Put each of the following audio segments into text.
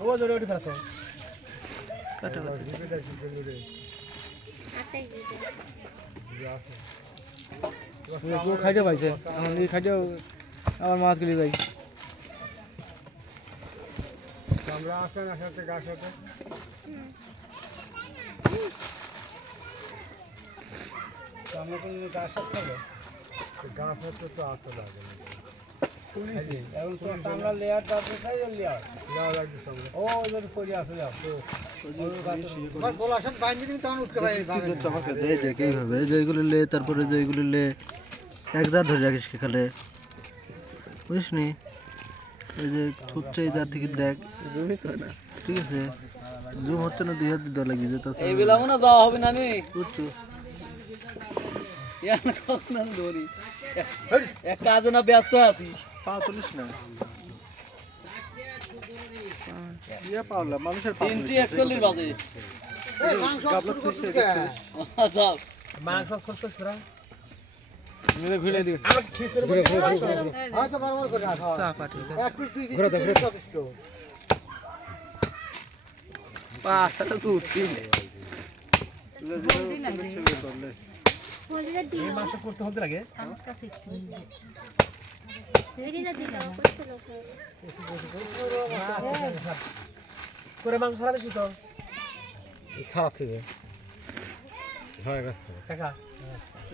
ও জোরে ওঠে ফেলতো কাটা ও খাইতে পাইছে আমার নি খাইতে আমার মাছ গলি ভাই আমরা আসে না সাথে গাছ হতে আমরা কোন গাছ হতে গাছ হতে তো আসে লাগে তুলিছি এখন তো আমরা লেয়ার দাঁতে খাই লেয়ার যাও লাগবে সঙ্গে ও ওদের পড়ে আসে যাও তো বাস বলা সব বাইন দিন তখন উঠতে ভাই তোমাকে দেই যে কিভাবে যেগুলো লে তারপরে যেগুলো লে একদা ধরে রাখিস খালে বুঝছনি এই যে খুঁজছে এই জার থেকে দেখ জমি তো না ঠিক আছে জুম হচ্ছে না 2 হাত দিতে লাগবে যে তো এই বেলা মনে যাওয়া হবে না নি বুঝছো ইয়ার না কখন ধরি এক কাজে না ব্যস্ত আছি পা তুলিস না ইয়া পাওলা মানুষের 3:41 বাজে এই মাংস গাবলা তুইছে যাও মাংস সরষে ছড়া মেরে ঘুরে দিও আমার খিসের ঘুরে হয়তো বরাবর করে আসো চাপা ঠিক আছে এক পিস দুই ঘুরে দাও ঘুরে পাঁচটা তো উঠছি এই মাংস করতে হবে লাগে আমার কাছে রেডি না দিলাম করে মাংস সারা দিছি তো সারা থেকে হয়ে গেছে টাকা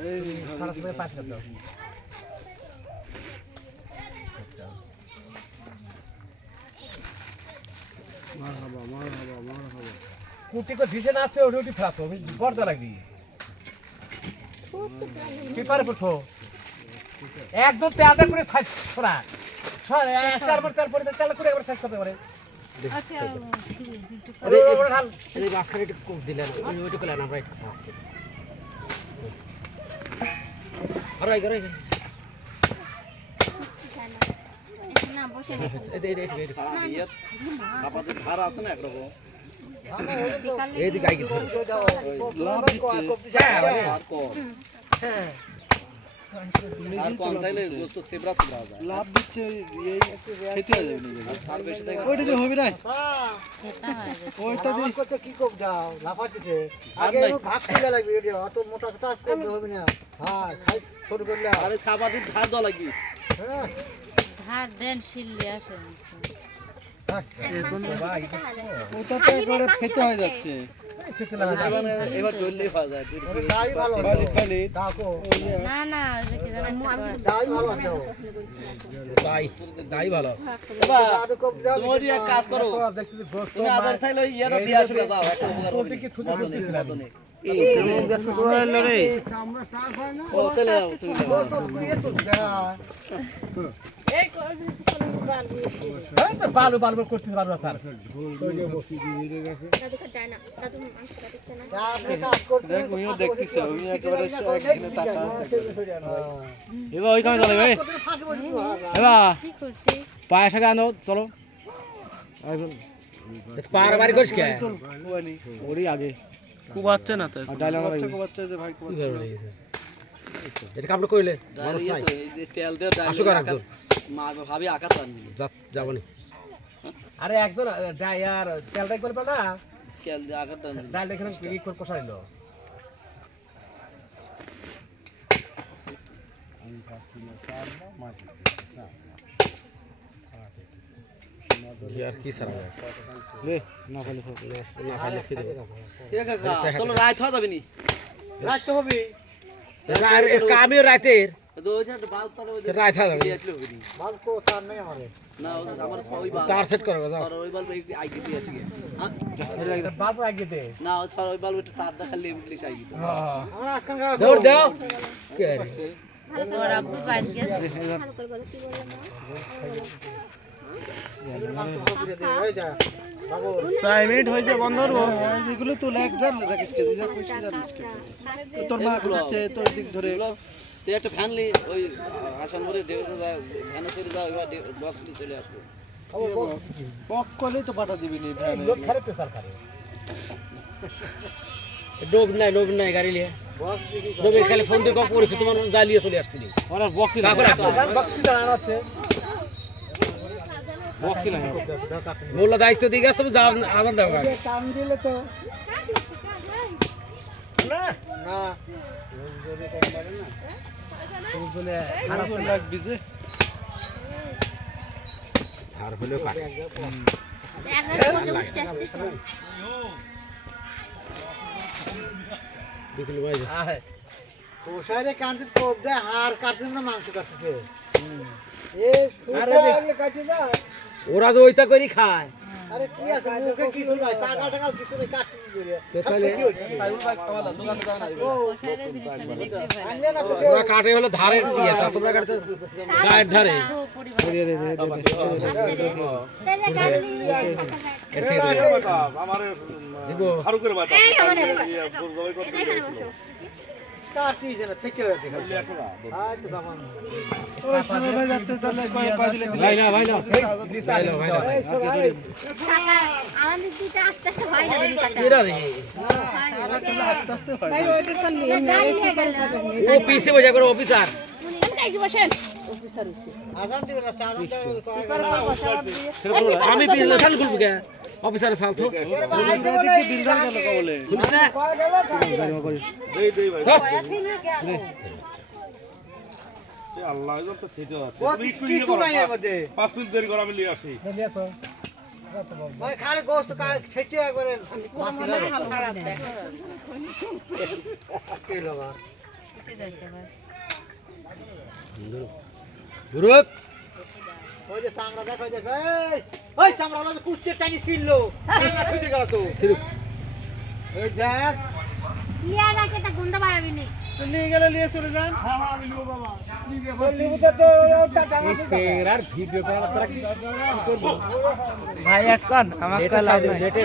এই সারা থেকে পাঁচ দাও মারহাবা কুটি কো দিছে না আছে ওটি ফেলাতো আমি গড়দা লাগবি কি পারে পড়তো একদম তেলটা করে সাইজ ছড়া ছড়া একবার তারপরে তেল করে একবার সাইজ করতে পারে আচ্ছা আরে এই মাছখানে একটু কম দিলেন ওইটা কইলেন আমরা একটু খাচ্ছি আরে আরে না বসে এই আপাতত ধার আছে না একরকম এই দিকে আইগে ধরে লাভ দিচ্ছে আর কম আর কম তাইলে গোস্ত সেবরা যায় লাভ দিচ্ছে এই খেতে যাবে না আর বেশি থাকে ওইটা দিয়ে হবে না খেতা হয় ওইটা দিয়ে কত কি কম যাও লাফাটিছে আগে ভাগ করে লাগবে এটা অত মোটা কাজ করতে হবে না হ্যাঁ খাই ছোট করলে আরে সাবাদি ধার দাও লাগি হ্যাঁ ধার দেন শিললে আসে ওটা তো একবারে খেতে হয়ে যাচ্ছে খেতে লাগা এবার চললেই পাওয়া যায় দাই ভালো বালি ডাকো না না দেখি দাই ভালো আছে দাই ভালো তোমার এক কাজ করো তুমি আদার থাইলে ইয়াটা দিয়া শুরু দাও একটা উপকার হবে কি থুতু বুঝতেছিলাম এই তুমি দেখো কোরাল রে ও তেলে দাও তুমি বালু বালু করতে পারবো স্যার দেখ উইও দেখতেছে উই একেবারে একদিনে টাকা এবার ওইখানে চলে ভাই এবার কি করছি পায়েসা গান দাও চলো পার বাড়ি করিস কে ওয়ানি ওরই আগে খুব বাচ্চা না তো বাচ্চা কো বাচ্চা যে ভাই কো এটা কামড় কইলে ডালিয়া তো এই তেল দেও আসো ডালিয়া একজন মা ভাবি আকাত আনবি যাবনি আরে একজন ডায়ার তেলটা একবার পালা তেল দিয়ে আকাত আনবি ডাল এখানে কি করে কষাইলো यार की सारा ले ना खाली थी दे ঠিক আছে চলো রাত হওয়া যাবে নি রাত তো হবে কামে রাতের তো ওই যে বাল তালে ওই যে রাত হবে আসলে হবে নি বাল কো তার নাই আমারে না আমার সবই বাল তার সেট করো যাও আর ওই বাল আইগে দিয়ে আছে হ্যাঁ বাপ আগে দে না ওই সর ওই বাল ওটা তার দেখা লে ইংলিশ আইগে আমরা আজকাল দৌড় দাও কে রে তোর আব্বু বাইরে গেছে সাইমেন্ট হইছে বন্ধ করব এগুলো তো লেগ জান রাখিস কে দিদা কইছি জানিস কে তোর মা করছে তোর দিক ধরে তুই একটা ফ্যানলি ওই আসান ভরে ফ্যানে চলে যাও এবার বক্স নিয়ে চলে আসবো বক করলে তো পাঠা দিবি নি ভ্যান লোক খারে প্রেসার খারে ডোব নাই গাড়ি লিয়ে ডোবের খালি ফোন দিয়ে কল করেছে তোমার দালিয়ে চলে আসবি ওরা বক্সি না বক্সি জানা আছে মোল্লা দায়িত্ব দিয়ে গেছে তুমি যা আদান দাও গাড়ি কাম দিলে তো না জোরে কম পারে না বলে খারাপ লাগবে যে আর হলেও কাটে বিকুল ভাই কোষারে কান্তি কোপ দেয় হাড় কাটতে না মাংস কাটতে এ আরে কাটি না ওরা তো ওইটা করি খায় আরে কি আছে মুখে কিছু নাই টাকা টাকা কিছু নাই কাটতে দিলে তো তাহলে আনলে না তো ওরা কাটে হলো ধারের দিয়ে তা তোমরা কাটতে গায়ের ধারে এর থেকে দিব কাটি যেন থেকে দেখা আচ্ছা তখন ওই সামনে ভাই যাচ্ছে তাহলে কয় দিলে দিলে ভাই না ভাই না ভাই না ভাই না এরা রে আস্তে আস্তে হয় ও পিছে বসে করে অফিসার আজান দিবে না চা আজান দিবে আমি পিছলে সাল খুলব কে অফিসার সাল তো বিলদার গেল কবলে খুলিস না আল্লাহ এজন তো ঠিক আছে ও কিছু নাই এর মধ্যে 5 মিনিট দেরি করে আমি নিয়ে আসি দেখে তো ভাই খালি গোস্ত ছেটে একবারে কি লাগা গুরুক ওই যে সামরা দেখো দেখ ওই সামরা হলো কুত্তে টানি ছিল ছুটে গেল তো সিরু ওই দেখ নিয়ে গেলে নিয়ে চলে যান হ্যাঁ হ্যাঁ আমি লিখব বাবা লিখব তো টাকা আর ভিডিও করে তোরা কি ভাই এক কান আমার এটা সাউদি নেটে